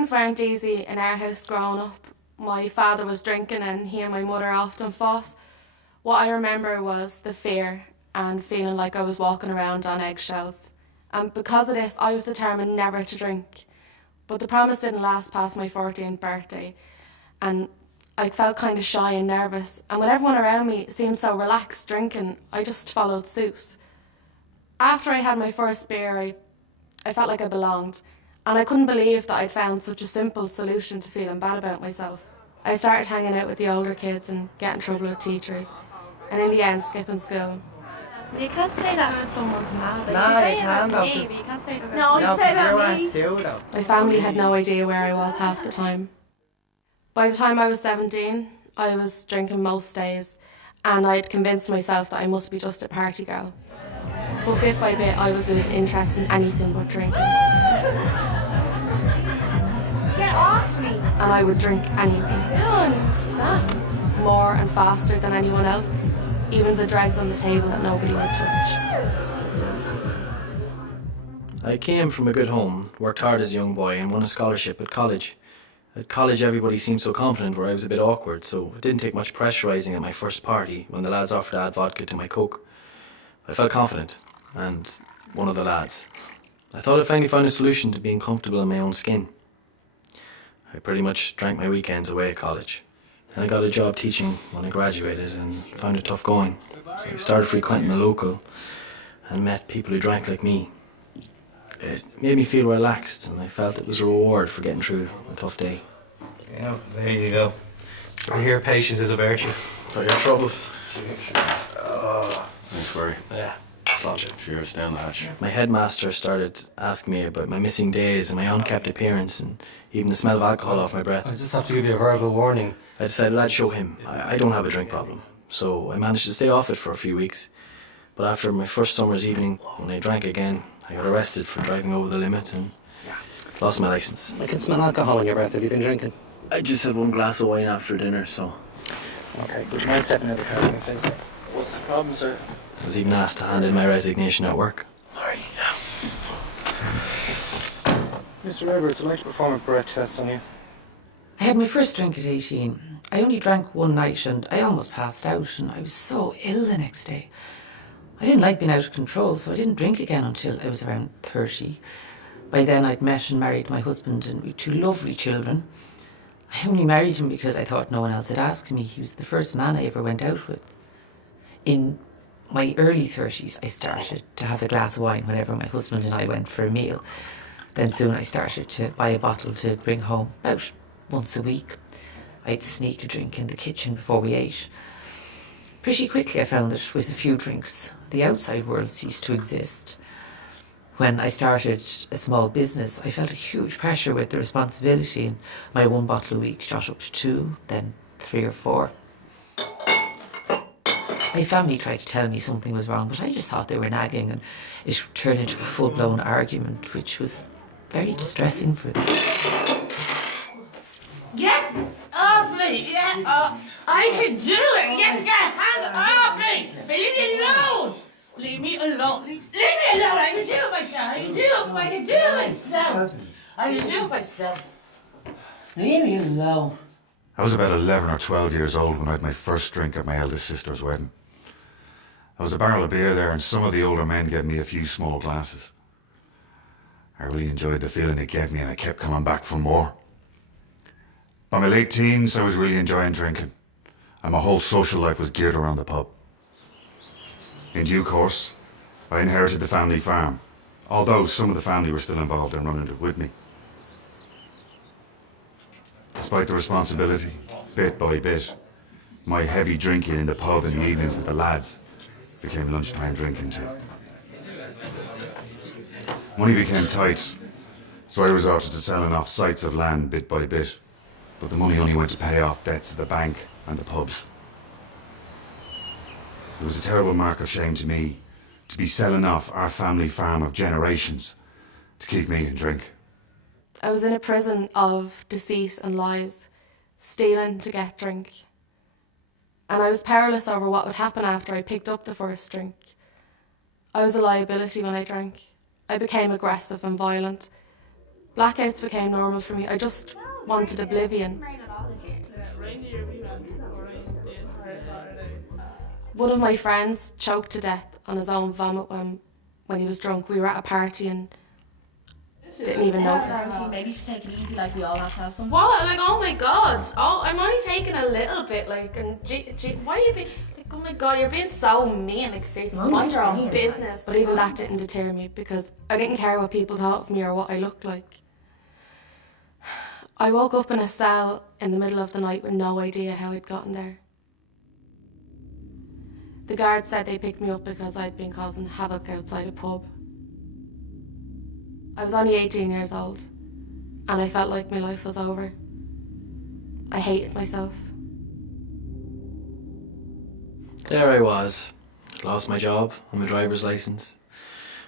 Things weren't easy in our house growing up. My father was drinking and he and my mother often fought. What I remember was the fear and feeling like I was walking around on eggshells. And because of this, I was determined never to drink. But the promise didn't last past my 14th birthday. And I felt kind of shy and nervous. And when everyone around me seemed so relaxed drinking, I just followed suit. After I had my first beer, I felt like I belonged. And I couldn't believe that I'd found such a simple solution to feeling bad about myself. I started hanging out with the older kids and getting in trouble with teachers. And in the end, skipping school. You can't say that about someone's mouth. You can say it about me, but you can't say it about No, you can say it about me. My family had no idea where I was half the time. By the time I was 17, I was drinking most days, and I'd convinced myself that I must be just a party girl. But bit by bit, I was losing interest in anything but drinking. Get off me! And I would drink anything. More and faster than anyone else. Even the dregs on the table that nobody would touch. I came from a good home, worked hard as a young boy and won a scholarship at college. At college everybody seemed so confident where I was a bit awkward, so it didn't take much pressurising at my first party when the lads offered to add vodka to my Coke. I felt confident, and one of the lads. I thought I'd finally found a solution to being comfortable in my own skin. I pretty much drank my weekends away at college. And I got a job teaching when I graduated and found it tough going. So I started frequenting the local and met people who drank like me. It made me feel relaxed and I felt it was a reward for getting through a tough day. Yeah, there you go. I hear patience is a virtue. For your troubles. Thanks, Barry. Yeah. Sure, stand the hatch. My headmaster started asking me about my missing days and my unkempt appearance and even the smell of alcohol off my breath. I just have to give you a verbal warning. I decided I'd show him. I don't have a drink problem. So I managed to stay off it for a few weeks. But after my first summer's evening, when I drank again, I got arrested for driving over the limit and lost my licence. I can smell alcohol in your breath. Have you been drinking? I just had one glass of wine after dinner, so... Okay, would you mind stepping out of the car, please? What's the problem, sir? I was even asked to hand in my resignation at work. Sorry. Mr. Roberts, I'd like to perform a breath test on you. I had my first drink at 18. I only drank one night and I almost passed out and I was so ill the next day. I didn't like being out of control, so I didn't drink again until I was around 30. By then I'd met and married my husband and we had 2 lovely children. I only married him because I thought no one else had asked me. He was the first man I ever went out with. In my early 30s, I started to have a glass of wine whenever my husband and I went for a meal. Then soon I started to buy a bottle to bring home about once a week. I'd sneak a drink in the kitchen before we ate. Pretty quickly I found that with a few drinks, the outside world ceased to exist. When I started a small business, I felt a huge pressure with the responsibility, and my 1 bottle a week shot up to 2, then 3 or 4. My family tried to tell me something was wrong, but I just thought they were nagging, and it turned into a full-blown argument, which was very distressing for them. Get off me! Get off! I can do it! Get your hands off me! Leave me alone! Leave me alone! Leave me alone! I can do it myself! I can do it myself! I can do it myself! Leave me alone! I was about 11 or 12 years old when I had my first drink at my eldest sister's wedding. There was a barrel of beer there and some of the older men gave me a few small glasses. I really enjoyed the feeling it gave me and I kept coming back for more. By my late teens, I was really enjoying drinking, and my whole social life was geared around the pub. In due course, I inherited the family farm, although some of the family were still involved in running it with me. Despite the responsibility, bit by bit, my heavy drinking in the pub in the evenings with the lads became lunchtime drinking too. Money became tight, so I resorted to selling off sites of land bit by bit. But the money only went to pay off debts at the bank and the pubs. It was a terrible mark of shame to me to be selling off our family farm of generations to keep me in drink. I was in a prison of deceit and lies, stealing to get drink. And I was powerless over what would happen after I picked up the first drink. I was a liability when I drank. I became aggressive and violent. Blackouts became normal for me. I just wanted oblivion. One of my friends choked to death on his own vomit when he was drunk. We were at a party and didn't even notice. Maybe you should take it easy, like we all have to have some. What? Like, oh my god. Oh, I'm only taking a little bit, like, and why are you being, like, oh my god, you're being so mean, like, seriously, mind your own business. But even that didn't deter me because I didn't care what people thought of me or what I looked like. I woke up in a cell in the middle of the night with no idea how I'd gotten there. The guards said they picked me up because I'd been causing havoc outside a pub. I was only 18 years old, and I felt like my life was over. I hated myself. There I was, lost my job and my driver's license,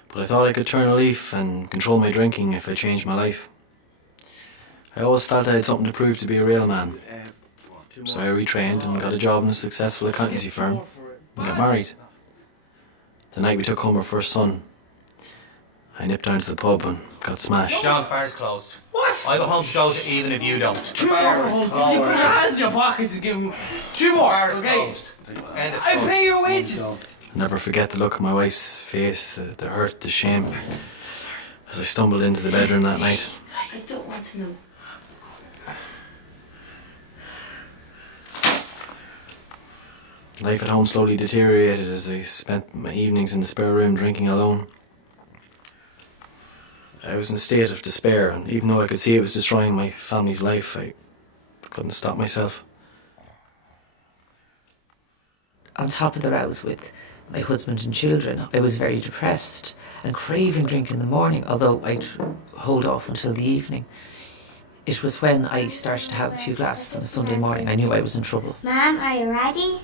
but I thought I could turn a leaf and control my drinking if I changed my life. I always felt I had something to prove to be a real man, so I retrained and got a job in a successful accountancy firm and got married. The night we took home our first son, I nipped down to the pub and got smashed. John, the bar's closed. What? I go home to Joseph even if you don't. Two more. You put your hands in your pockets and give him 2 more. Bar's Okay. closed. End of I story. pay your wages. I'll never forget the look on my wife's face, the hurt, the shame, as I stumbled into the bedroom that night. I don't want to know. Life at home slowly deteriorated as I spent my evenings in the spare room drinking alone. I was in a state of despair, and even though I could see it was destroying my family's life, I couldn't stop myself. On top of the rows with my husband and children, I was very depressed and craving drink in the morning, although I'd hold off until the evening. It was when I started to have a few glasses on a Sunday morning I knew I was in trouble. Mom, are you ready?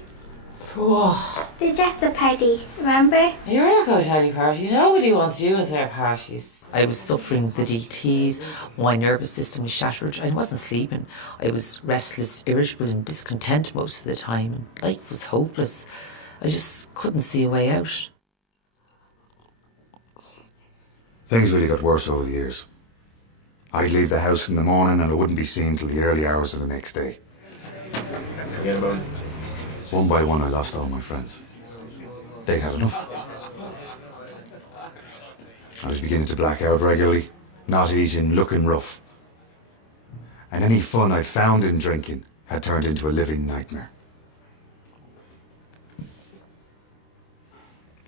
Whoa. The dress-up party, remember? You're not going to any party. Nobody wants you at their parties. I was suffering the DTs. My nervous system was shattered. I wasn't sleeping. I was restless, irritable and discontent most of the time. And life was hopeless. I just couldn't see a way out. Things really got worse over the years. I'd leave the house in the morning and I wouldn't be seen till the early hours of the next day. Forget about it. One by one, I lost all my friends. They'd had enough. I was beginning to black out regularly, not eating, looking rough. And any fun I'd found in drinking had turned into a living nightmare.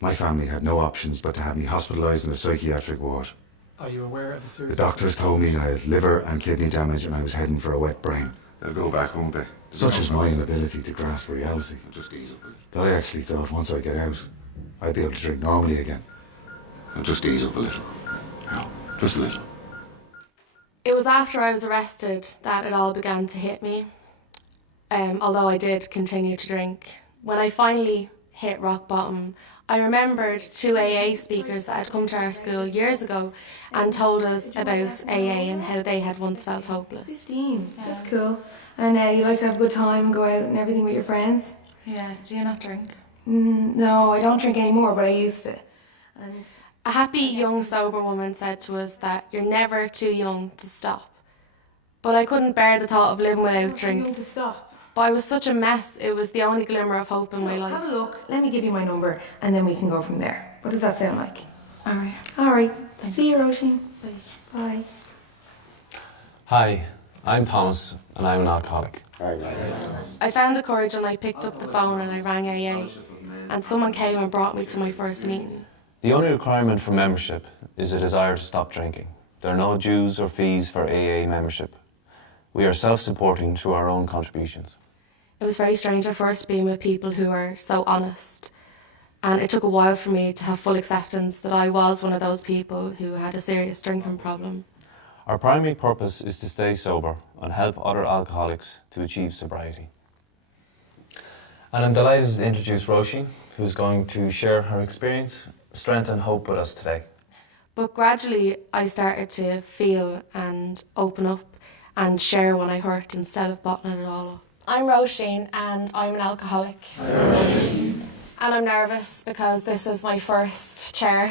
My family had no options but to have me hospitalised in a psychiatric ward. Are you aware of the The serious... doctors told me I had liver and kidney damage and I was heading for a wet brain. They'll go back, won't they? Such is my inability to grasp reality, Just ease up. that I actually thought once I get out, I'd be able to drink normally again. Just ease up a little. No, just a little. It was after I was arrested that it all began to hit me, although I did continue to drink. When I finally hit rock bottom, I remembered 2 AA speakers that had come to our school years ago and told us about AA and how they had once felt hopeless. 15, that's cool. And you like to have a good time and go out and everything with your friends? Yeah, do you not drink? No, I don't drink anymore, but I used to. And A happy young sober woman said to us that you're never too young to stop. But I couldn't bear the thought of living without too young drink. to stop. But I was such a mess, it was the only glimmer of hope in my life. Have a look. Let me give you my number, and then we can go from there. What does that sound like? Alright. All right. See you, Roisin. Bye. Hi, I'm Thomas and I'm an alcoholic. I found the courage and I picked up the phone and I rang AA. And someone came and brought me to my first meeting. The only requirement for membership is a desire to stop drinking. There are no dues or fees for AA membership. We are self-supporting through our own contributions. It was very strange at first being with people who were so honest. And it took a while for me to have full acceptance that I was one of those people who had a serious drinking problem. Our primary purpose is to stay sober and help other alcoholics to achieve sobriety. And I'm delighted to introduce Roisin, who's going to share her experience, strength and hope with us today. But gradually I started to feel and open up and share when I hurt instead of bottling it all up. I'm Roisin and I'm an alcoholic. And I'm nervous because this is my first chair.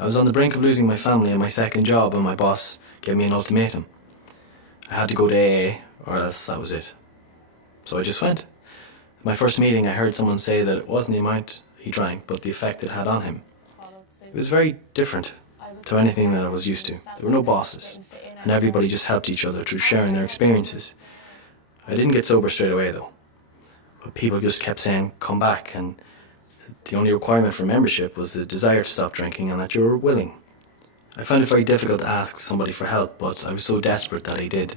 I was on the brink of losing my family and my second job, and my boss gave me an ultimatum. I had to go to AA, or else that was it. So I just went. At my first meeting, I heard someone say that it wasn't the amount he drank, but the effect it had on him. It was very different to anything that I was used to. There were no bosses, and everybody just helped each other through sharing their experiences. I didn't get sober straight away, though. But people just kept saying, come back, and the only requirement for membership was the desire to stop drinking and that you were willing. I found it very difficult to ask somebody for help, but I was so desperate that I did.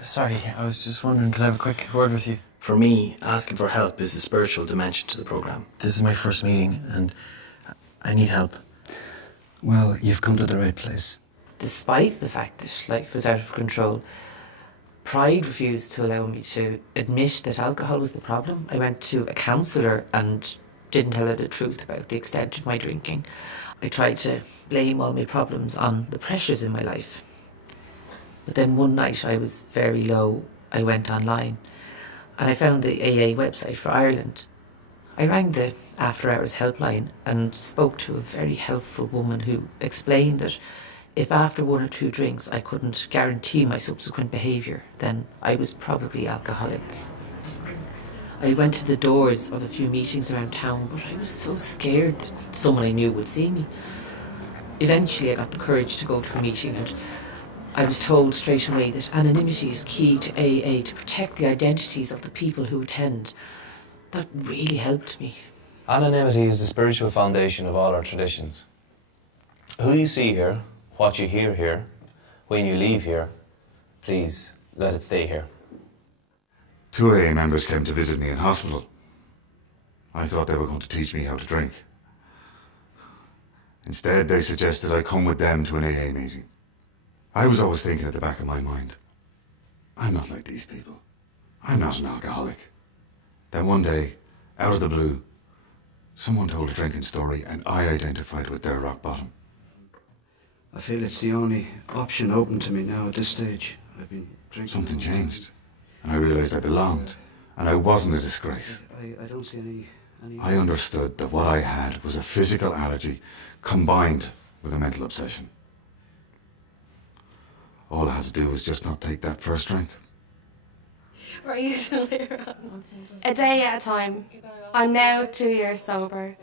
Sorry, I was just wondering, could I have a quick word with you? For me, asking for help is the spiritual dimension to the program. This is my first meeting, and I need help. Well, you've come to the right place. Despite the fact that life was out of control, pride refused to allow me to admit that alcohol was the problem. I went to a counsellor and didn't tell her the truth about the extent of my drinking. I tried to blame all my problems on the pressures in my life. But then one night I was very low. I went online and I found the AA website for Ireland. I rang the after hours helpline and spoke to a very helpful woman who explained that if after 1 or 2 drinks I couldn't guarantee my subsequent behaviour, then I was probably alcoholic. I went to the doors of a few meetings around town, but I was so scared that someone I knew would see me. Eventually I got the courage to go to a meeting, and I was told straight away that anonymity is key to AA to protect the identities of the people who attend. That really helped me. Anonymity is the spiritual foundation of all our traditions. Who you see here, what you hear here, when you leave here, please let it stay here. 2 AA members came to visit me in hospital. I thought they were going to teach me how to drink. Instead, they suggested I come with them to an AA meeting. I was always thinking at the back of my mind, I'm not like these people. I'm not an alcoholic. Then one day, out of the blue, someone told a drinking story and I identified with their rock bottom. I feel it's the only option open to me now at this stage. I've been drinking. Something changed, and I realized I belonged, and I wasn't a disgrace. I don't see any... I understood that what I had was a physical allergy combined with a mental obsession. All I had to do was just not take that first drink. We're usually a day at a time. I'm now 2 years sober.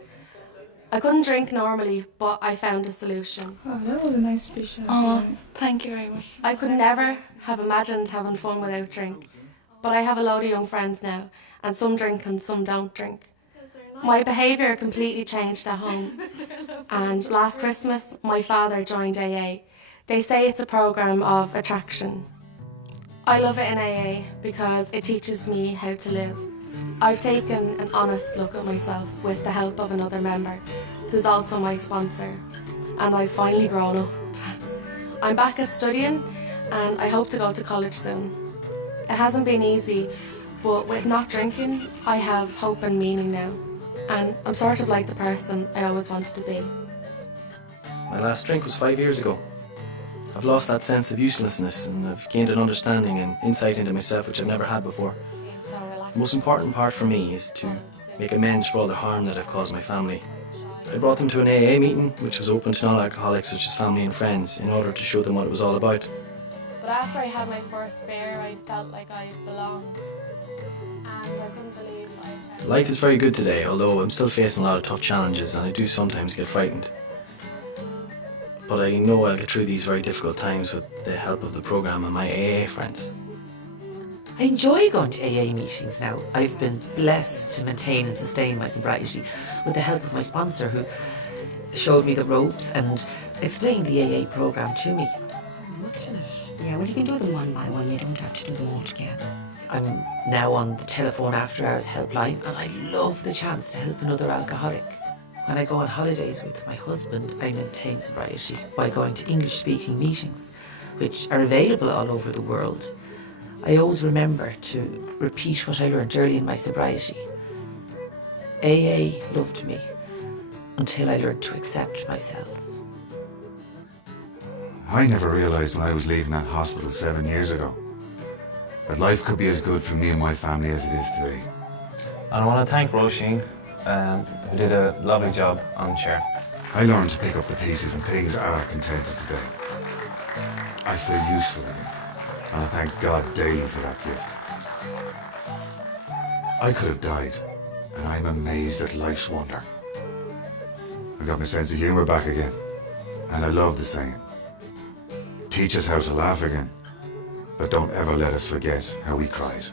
I couldn't drink normally, but I found a solution. Oh, that was a nice speech. Oh, thank you very much. I could never have imagined having fun without drink, but I have a load of young friends now, and some drink and some don't drink. My behaviour completely changed at home, and last Christmas my father joined AA. They say it's a programme of attraction. I love it in AA because it teaches me how to live. I've taken an honest look at myself with the help of another member, who's also my sponsor, and I've finally grown up. I'm back at studying, and I hope to go to college soon. It hasn't been easy, but with not drinking, I have hope and meaning now, and I'm sort of like the person I always wanted to be. My last drink was 5 years ago. I've lost that sense of uselessness, and I've gained an understanding and insight into myself which I've never had before. The most important part for me is to make amends for all the harm that I've caused my family. I brought them to an AA meeting, which was open to non-alcoholics such as family and friends, in order to show them what it was all about. But after I had my first beer, I felt like I belonged, and I couldn't believe I... Life is very good today, although I'm still facing a lot of tough challenges and I do sometimes get frightened. But I know I'll get through these very difficult times with the help of the programme and my AA friends. I enjoy going to AA meetings now. I've been blessed to maintain and sustain my sobriety with the help of my sponsor, who showed me the ropes and explained the AA programme to me. So much in it. Yeah, well, you can do them one by one. You don't have to do them all together. I'm now on the telephone after hours helpline, and I love the chance to help another alcoholic. When I go on holidays with my husband, I maintain sobriety by going to English-speaking meetings, which are available all over the world. I always remember to repeat what I learned early in my sobriety. AA loved me until I learned to accept myself. I never realised when I was leaving that hospital 7 years ago that life could be as good for me and my family as it is today. And I want to thank Roisin, who did a lovely job on the chair. I learned to pick up the pieces when things are contented today. I feel useful again, and I thank God daily for that gift. I could have died, and I'm amazed at life's wonder. I got my sense of humour back again, and I love the saying, teach us how to laugh again, but don't ever let us forget how we cried.